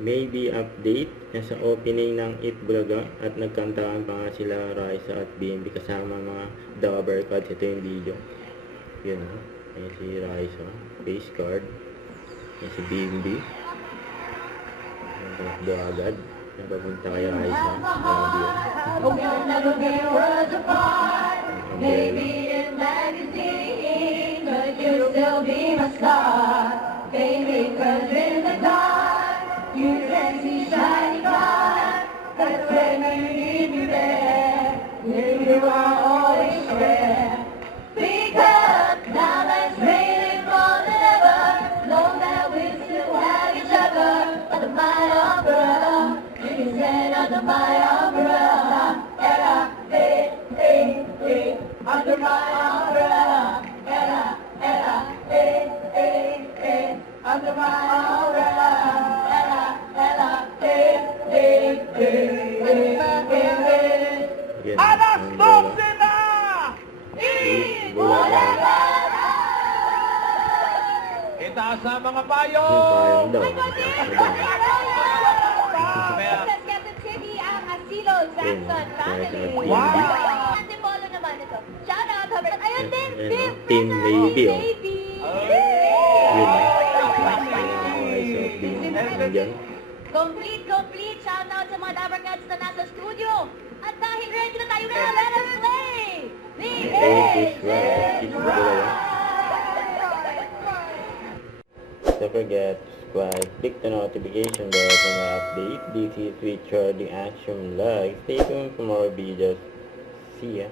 maybe update. Nasa opening ng Eat Bulaga at nagkantaan pa nga sila Raisa at BNB kasama mga Dabber Cards. Ito yung video. Yun o. Ayan si Raisa. Face card. Ayan si BNB. Ayan tumakbo agad. Napapunta kay Raisa. Grabe yun. Maybe in magazine, but you'll still be my star. Baby, 'cause in the dark, you can see shiny cars. That's when you need me there. You are always there. Because now that's raining more than ever. Know that we still have each other. Under my umbrella, you can stand under my umbrella. Ella, hey, hey, hey. Under my umbrella. Ella, Ella, hey, hey, hey. Under my umbrella. Ella, Ella, hey, hey, hey, hey, hey, hey. Ayan. Alas 12 na! Eat Bulaga. Itaas na mga payo! Yung payong daw. Sa Quezon City, ang Asilo, Jackson family. Wow! Antipolo naman ito. Shout out, Robert. Ayun din, Ayan, Team Team Navy, oh. Navy. Yun o. Raisa at BNB. Nandyan. Complete. Shout out sa mga Dabber Cats na nasa studio. At dahil ready na tayo na, let us play! The Eat Bulaga. Don't forget to subscribe, click the notification bell for more updates. This is Richard the Action Vlog. Stay tuned for more videos. See ya.